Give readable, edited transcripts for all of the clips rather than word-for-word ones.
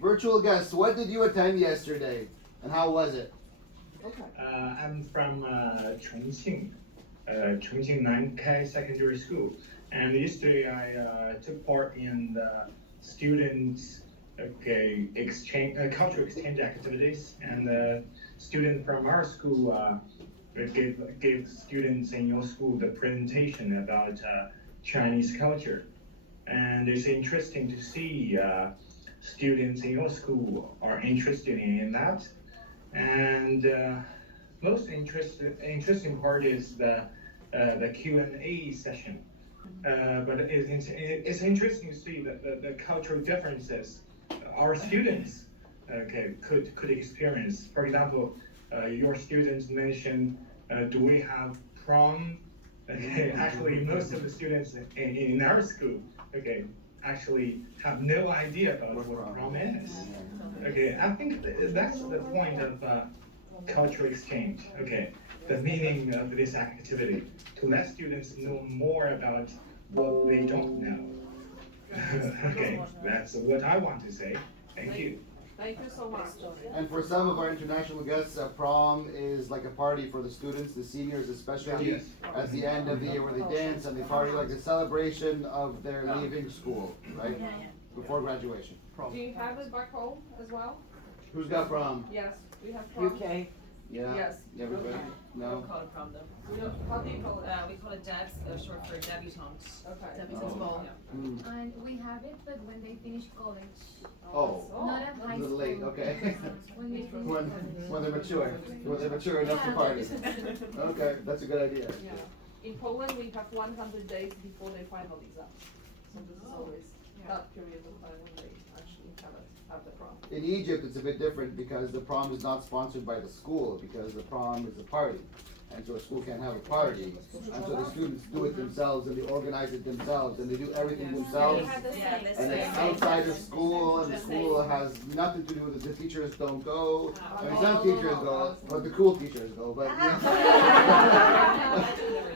Virtual guests, what did you attend yesterday, and how was it? Okay. I'm from Chongqing, Chongqing Nankai Secondary School, and yesterday I took part in the students cultural exchange activities, and student from our school gave students in your school the presentation about Chinese culture, and it's interesting to see students in your school are interested in that. And most interesting part is the Q&A session. But it's interesting to see that the cultural differences our students could experience. For example, your students mentioned, do we have prom? Okay, actually, most of the students in our school, actually have no idea about what prom is. Okay, I think that's the point of cultural exchange. Okay, the meaning of this activity to let students know more about what they don't know. Okay, that's what I want to say. Thank you. Thank you so much. And for some of our international guests, prom is like a party for the students, the seniors especially, Yes. at the end of the year where they dance and they party, like a celebration of their leaving school, right? Before graduation. Do you have it back home as well? Who's got prom? Yes, we have prom. UK. Yeah? Yes. Everybody? We No? don't call it prom though. How do you call it? We call it Debs, short for debutante. Okay. Debutante ball. Mm. And we have it, but when they finish college, Oh, not at a high little school. late, okay. When they finish When, college. when they're mature enough to party. Okay, that's a good idea. Yeah. In Poland, we have 100 days before their final exam. So this is always that period of time when they actually have the prom. In Egypt, it's a bit different because the prom is not sponsored by the school, because the prom is a party. And so a school can't have a party. And so the students do it themselves, and they organize it themselves, and they do everything themselves. And it's outside of school, and the school has nothing to do with it. The teachers don't go. I mean, some teachers go, but the cool teachers go, but,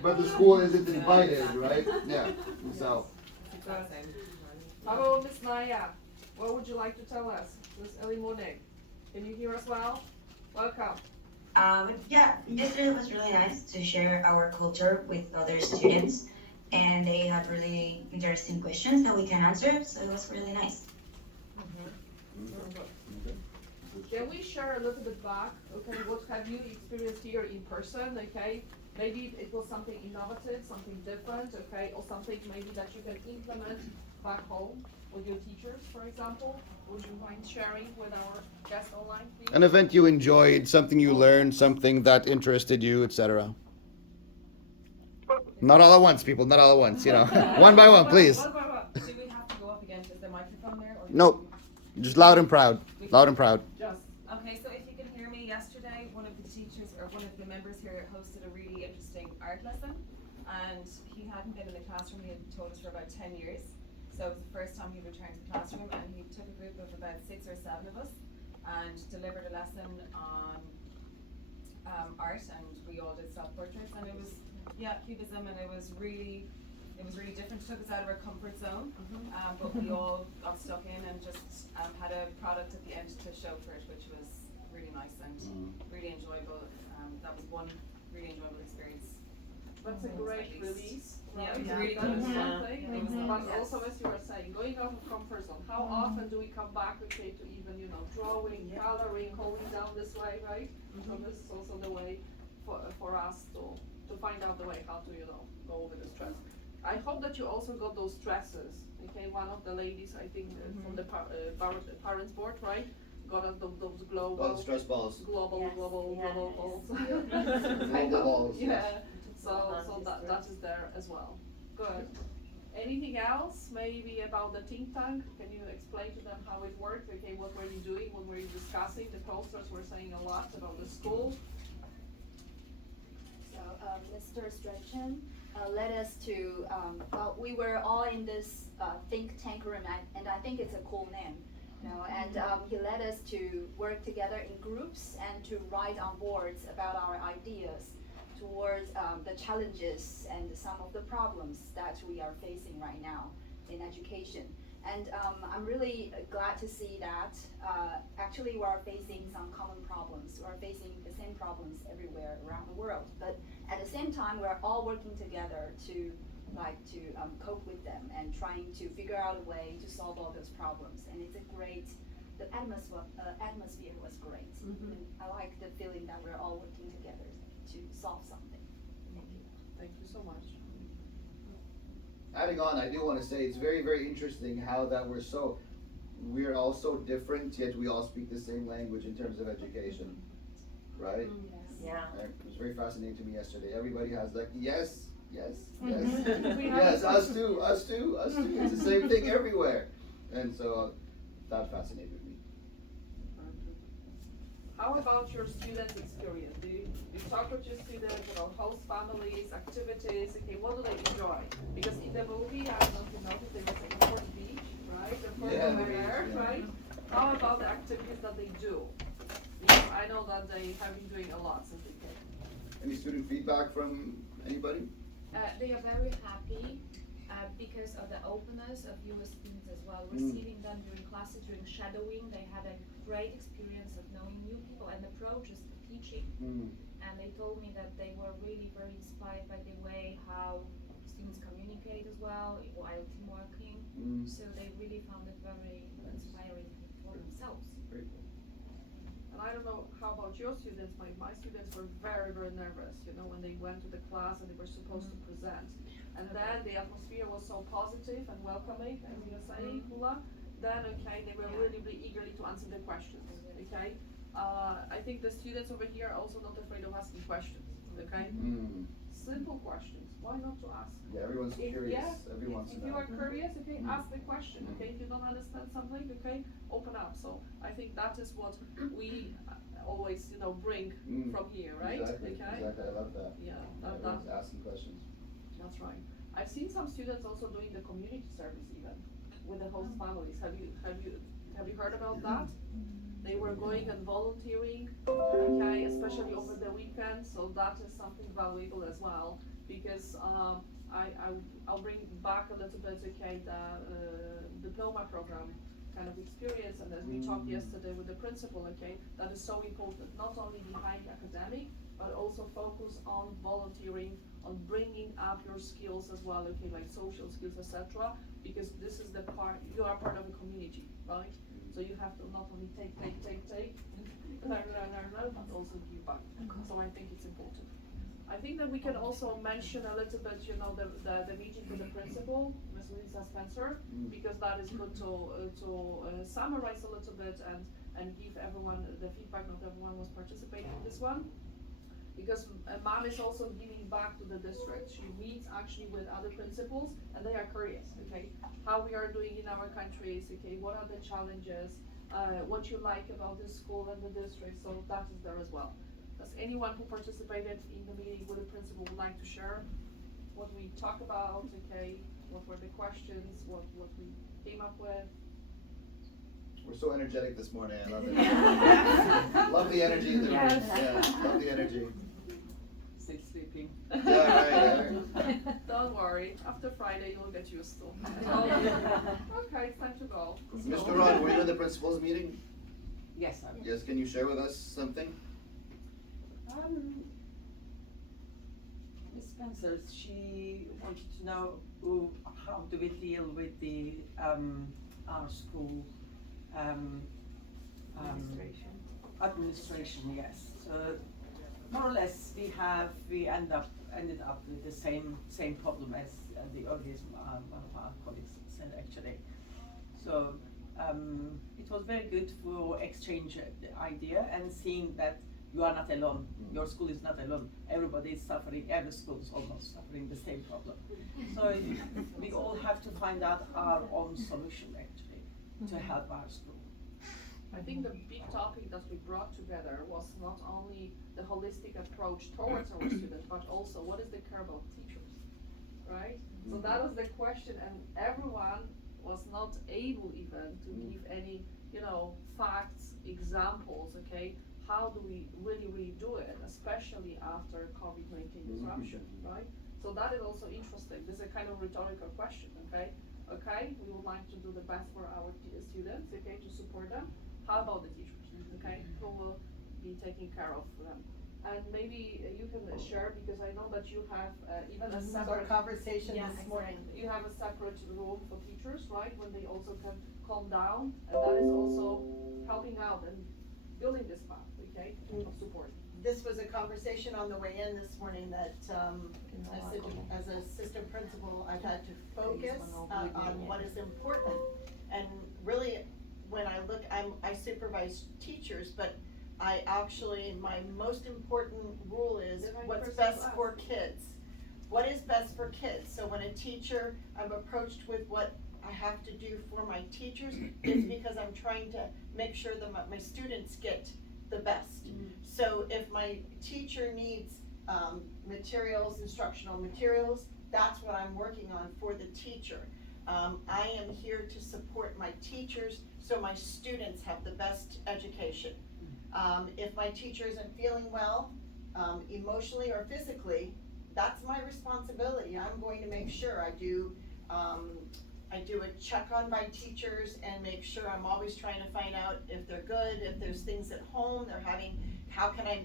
but the school isn't invited, right? Yeah, so. Hello, Miss Naya. What would you like to tell us this early morning? Can you hear us well? Welcome. Yeah, yesterday was really nice to share our culture with other students, and they had really interesting questions that we can answer, so it was really nice. Can we share a little bit back? Okay, what have you experienced here in person? Okay, maybe it was something innovative, something different, okay, or something maybe that you can implement back home with your teachers, for example. Would you mind sharing with our guests online, please? An event you enjoyed, something you learned, something that interested you, etc. Not all at once, people, not all at once, you know. One by one, please. Do we have to go up against, is the microphone there? Or Nope. Just loud and proud. Loud and proud. Just. Okay, so if you can hear me, yesterday one of the teachers or one of the members here hosted a really interesting art lesson, and he hadn't been in the classroom. He had taught us for about 10 years, so it was the first time he returned to the classroom, and he took a group of about 6 or 7 of us and delivered a lesson on art, and we all did self-portraits, and it was cubism, and it was really different. It took us out of our comfort zone, but we all got stuck in and just had a product at the end to show for it, which was really nice and really enjoyable. That was one really enjoyable experience. That's a great release, right? Yeah, it was really That is good. one thing. Mhm. But Yes. also, as you were saying, going out of comfort zone. How often do we come back, okay, to even, drawing, coloring, holding down this way, right? So this is also the way for us to find out the way how to, go over the stress. I hope that you also got those stresses. Okay, one of the ladies, I think, from the parents board, right? Got us those global. stress balls. Global balls. Global balls. Yeah, so that is there as well. Good. Anything else, maybe about the think tank? Can you explain to them how it works? Okay, what were you doing when we were discussing? The posters were saying a lot about the school. So Mr. Strachan led us to, we were all in this think tank room, and I think it's a cool name. And he led us to work together in groups and to write on boards about our ideas towards the challenges and some of the problems that we are facing right now in education. And I'm really glad to see that actually we are facing some common problems. We are facing the same problems everywhere around the world. But at the same time, we're all working together to cope with them and trying to figure out a way to solve all those problems. And it's a great, the atmosphere was great. And I like the feeling that we're all working together to solve something. Thank you. Thank you so much. Adding on, I do want to say it's very, very interesting how that we're all so different, yet we all speak the same language in terms of education, right? Yeah. And it was very fascinating to me yesterday. Everybody has like, yes, yes, We yes. have Yes, a us too, us too, us too. It's the same thing everywhere. And so that fascinated me. How about your students' experience? Do you talk with your students about host families, activities? Okay, what do they enjoy? Because in the movie, I don't know if you noticed, there was a Fort Beach, right? The first Yeah, over the beach, there, yeah. right? How about the activities that they do? Because I know that they have been doing a lot since they came. Any student feedback from anybody? They are very happy because of the openness of US students as well. Receiving them during classes, during shadowing, they had a great experience of knowing new people and approaches to teaching. And they told me that they were really very inspired by the way how students communicate as well while team working. So they really found it very inspiring for themselves. Very cool. And I don't know how about your students, my students were very, very nervous, you know, when they went to the class and they were supposed to present. And then the atmosphere was so positive and welcoming, as you were saying, Hula. Then, okay, they were really, really eagerly to answer the questions, okay? I think the students over here are also not afraid of asking questions, okay? Simple questions, why not to ask? Yeah, everyone's curious. Everyone wants to If you know. are curious, okay, ask the question, okay? If you don't understand something, okay, open up. So I think that is what we always, you know, bring from here, right? Exactly, Okay? exactly. I love that. Yeah, Everyone's asking questions. that's right. I've seen some students also doing the community service even with the host families. Have you heard about that? They were going and volunteering, okay, especially over the weekend. So that is something valuable as well because I'll bring back a little bit, okay, the diploma program kind of experience, and as we talked yesterday with the principal, okay, that is so important, not only behind academic, but also focus on volunteering, on bringing up your skills as well, okay, like social skills, etc. Because this is the part, you are part of a community, right? So you have to not only take, learn, but also give back. So I think it's important. I think that we can also mention a little bit, you know, the meeting with the principal, Ms. Lisa Spencer, because that is good to summarize a little bit and give everyone the feedback. Not everyone was participating in this one. Because mom is also giving back to the district. She meets actually with other principals and they are curious, okay, how we are doing in our countries, okay, what are the challenges, what you like about this school and the district, so that is there as well. Does anyone who participated in the meeting with the principal would like to share what we talked about, okay, what were the questions, what we came up with? We're so energetic this morning. I love it. Love the energy in the room. Yeah, love the energy. Still sleeping. Yeah, right. Don't worry, after Friday you'll get used to. Okay, it's time to go. Mr. Ron, were you in the principal's meeting? Yes, sir. Yes, can you share with us something? Miss Spencer, she wanted to know how do we deal with the our school administration, yes. So more or less we ended up with the same problem as the earlier one of our colleagues said actually. So it was very good for exchange the idea and seeing that you are not alone. Your school is not alone. Everybody is suffering. Every school is almost suffering the same problem. So we all have to find out our own solution actually to help our school. I think the big topic that we brought together was not only the holistic approach towards our students, but also what is the care about teachers, right? So that was the question, and everyone was not able even to give any, you know, facts, examples, okay? How do we really do it, especially after COVID-19 disruption, right? So that is also interesting. This is a kind of rhetorical question, okay? Okay, okay? We would like to do the best for our students, okay, to support them. How about the teachers, okay? Who will be taking care of them? And maybe you can share, because I know that you have even a Our separate, conversation Yeah, this morning. you have a separate room for teachers, right? When they also can calm down, and that is also helping out and building this path, okay, of support. This was a conversation on the way in this morning that, I said, as an assistant principal, I've had to focus on what is important. And really, when I look, I supervise teachers, but I actually, my most important rule is what's best for kids. What is best for kids? So when a teacher, I'm approached with what I have to do for my teachers, it's because I'm trying to make sure that my students get the best. So if my teacher needs materials, instructional materials, that's what I'm working on for the teacher. I am here to support my teachers so my students have the best education. If my teacher isn't feeling well, emotionally or physically, that's my responsibility. I'm going to make sure I do a check on my teachers and make sure I'm always trying to find out if they're good, if there's things at home they're having, how can I,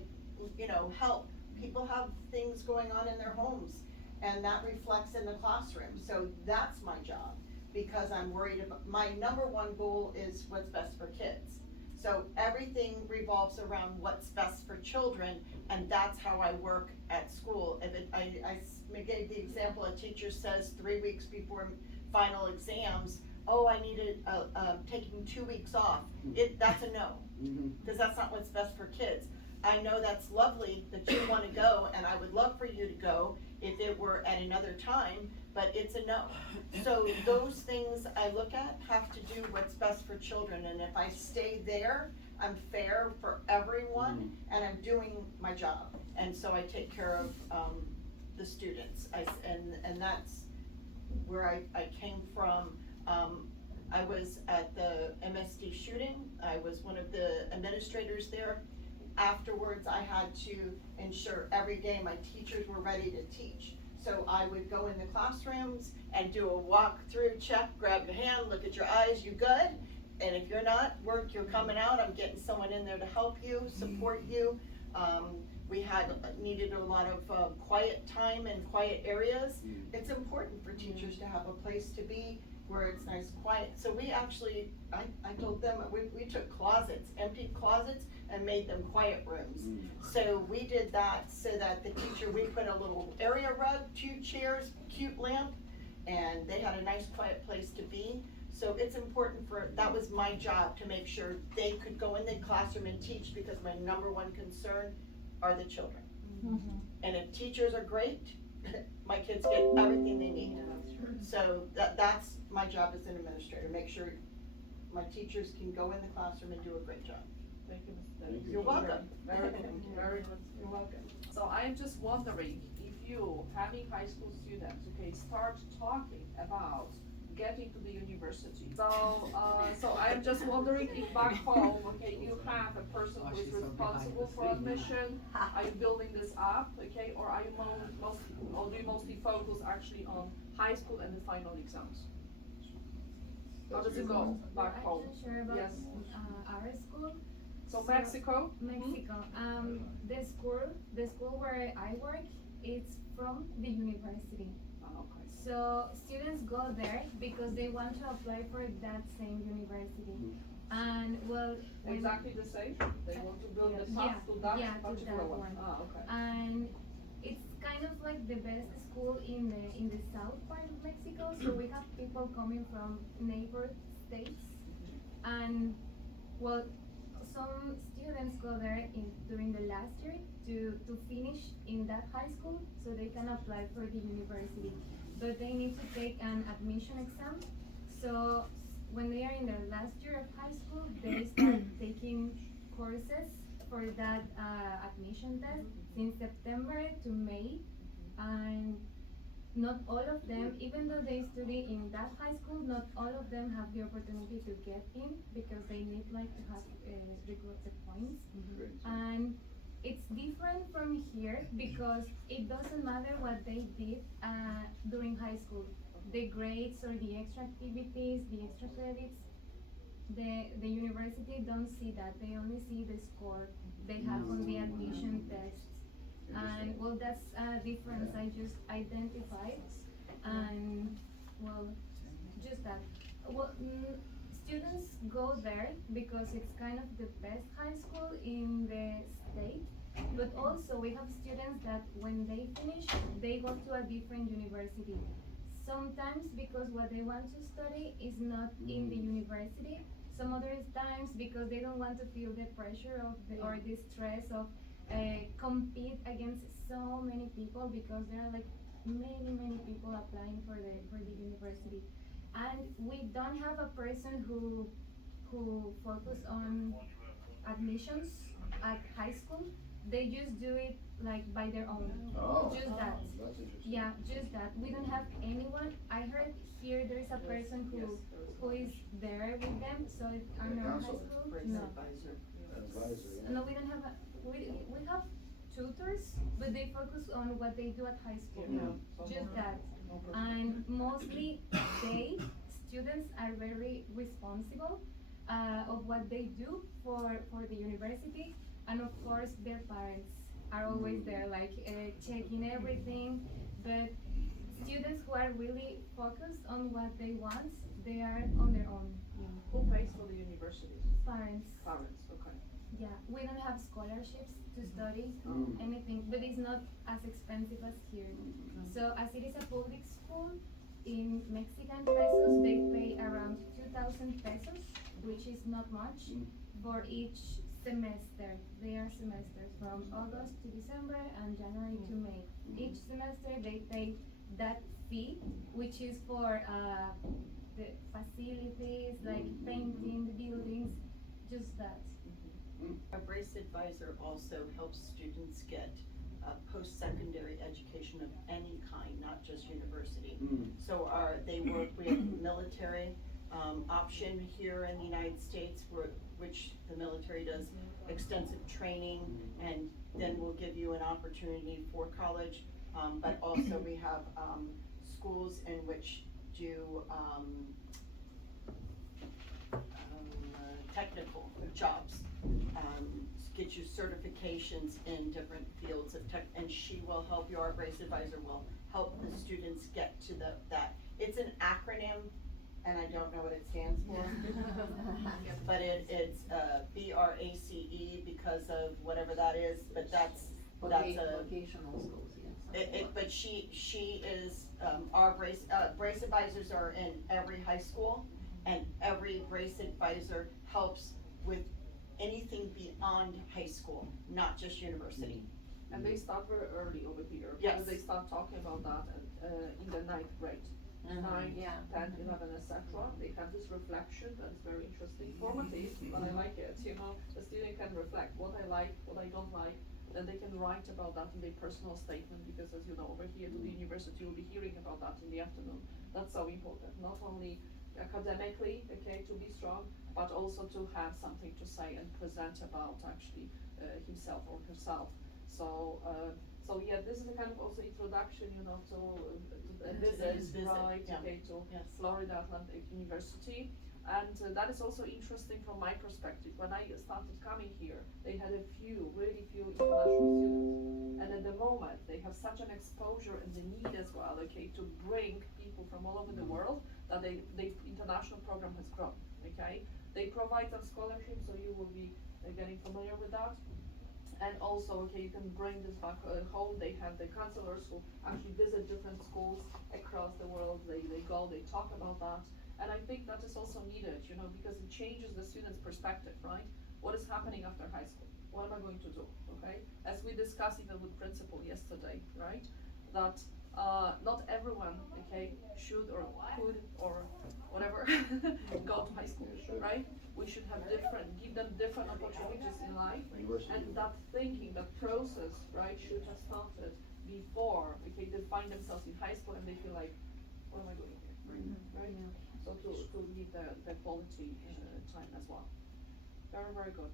help? People have things going on in their homes, and that reflects in the classroom. So that's my job, because I'm worried about, my number one goal is what's best for kids. So everything revolves around what's best for children, and that's how I work at school. If I gave the example, a teacher says 3 weeks before final exams, oh, I needed, taking 2 weeks off. That's a no, because that's not what's best for kids. I know that's lovely that you wanna go, and I would love for you to go if it were at another time, but it's a no. So those things I look at have to do what's best for children, and if I stay there, I'm fair for everyone, and I'm doing my job. And so I take care of, the students, and that's where I came from. I was at the MSD shooting, I was one of the administrators there. Afterwards, I had to ensure every day my teachers were ready to teach. So I would go in the classrooms and do a walk-through check, grab your hand, look at your eyes, you good? And if you're not, you're coming out, I'm getting someone in there to help you, support you. We needed a lot of quiet time in quiet areas. It's important for teachers to have a place to be where it's nice, quiet. So we actually, I told them, we took closets, empty closets, and made them quiet rooms. So we did that so that the teacher, we put a little area rug, 2 chairs, cute lamp, and they had a nice quiet place to be. So it's important that was my job, to make sure they could go in the classroom and teach, because my number one concern are the children. And if teachers are great, my kids get everything they need. So that's my job as an administrator, make sure my teachers can go in the classroom and do a great job. Thank you, Ms. Dennis. You're welcome. Very good, very good, you're welcome. So I'm just wondering if you, having high school students, okay, start talking about getting to the university. So I'm just wondering if back home, okay, you have a person who is responsible for admission, are you building this up, okay, or are you do you mostly focus actually on high school and the final exams? How does it go back home? I can share about Yes. Our school. So Mexico? Mexico. The school where I work, it's from the university. Okay. So students go there because they want to apply for that same university. And well, Exactly the same? They want to build the Yeah, path to that yeah, to particular that one? one. Okay. and it's kind of like the best school in the south part of Mexico. So we have people coming from neighbor states, and well, some students go there during the last year to finish in that high school so they can apply for the university. But they need to take an admission exam. So when they are in their last year of high school, they start taking courses for that admission test since September to May. And not all of them, even though they study in that high school, not all of them have the opportunity to get in because they need like to have the points. And it's different from here because it doesn't matter what they did during high school. the grades or the extra activities, the extra credits, the university don't see that. They only see the score they have on the admission tests. And well, that's a difference I just identified. And well, just that. Well, students go there because it's kind of the best high school in the state. But also we have students that when they finish, they go to a different university. Sometimes because what they want to study is not in the university. Some other times because they don't want to feel the pressure of or the stress of compete against so many people, because there are like many people applying for the university. And we don't have a person who focus on admissions at high school. They just do it like by their own. Oh. Just that. That's interesting. Yeah, just that. We don't have anyone. I heard here there is a person who is there with them. So on our high counselor. school, no. Advisor, yeah. No, we don't have we have tutors, but they focus on what they do at high school. Just that. And mostly students are very responsible of what they do for the university, and of course their parents are always there, like checking everything. But students who are really focused on what they want, they are on their own. Who pays for the university? Parents. Parents, okay. Yeah, we don't have scholarships to study anything, but it's not as expensive as here. So as it is a public school, in Mexican pesos, they pay around 2,000 pesos, which is not much, for each semester. They are semesters from August to December and January to May. Each semester they pay that fee, which is for the facilities, like painting the buildings, just that. A brace advisor also helps students get post-secondary education of any kind, not just university. So we have military option here in the United States, which the military does extensive training, and then we'll give you an opportunity for college. But also we have schools in which do technical jobs. Get you certifications in different fields of tech, and she will help you. Our brace advisor will help the students get to that. It's an acronym, and I don't know what it stands for, but it's BRACE because of whatever that is. But that's vocational schools, yes. But she is our brace advisors are in every high school, and every brace advisor helps with anything beyond high school, not just university. And they start very early over here. Yes. They start talking about that in the 9th grade. 9, 10, 11, etc. They have this reflection that is very interesting, formative, but I like it. You know, the student can reflect what I like, what I don't like. Then they can write about that in their personal statement, because as you know, over here to the university, you'll be hearing about that in the afternoon. That's so important, not only academically, okay, to be strong, but also to have something to say and present about actually himself or herself. So yeah, this is a kind of also introduction, you know, to visit, right, okay, to Florida Atlantic University. And that is also interesting from my perspective. When I started coming here, they had really few international students. And at the moment, they have such an exposure and the need as well, okay, to bring people from all over the world, that the international program has grown, okay. They provide some scholarships, so you will be getting familiar with that. And also, okay, you can bring this back home. They have the counselors who actually visit different schools across the world. They go, they talk about that. And I think that is also needed, you know, because it changes the student's perspective, right? What is happening after high school? What am I going to do, okay? As we discussed even with principal yesterday, right? That not everyone, okay, should or could or whatever go to high school, right? We should have give them different opportunities in life. And that thinking, that process, right, should have started before, okay, they find themselves in high school and they feel like, what am I doing here, right? So to give the quality time as well. Very, very good.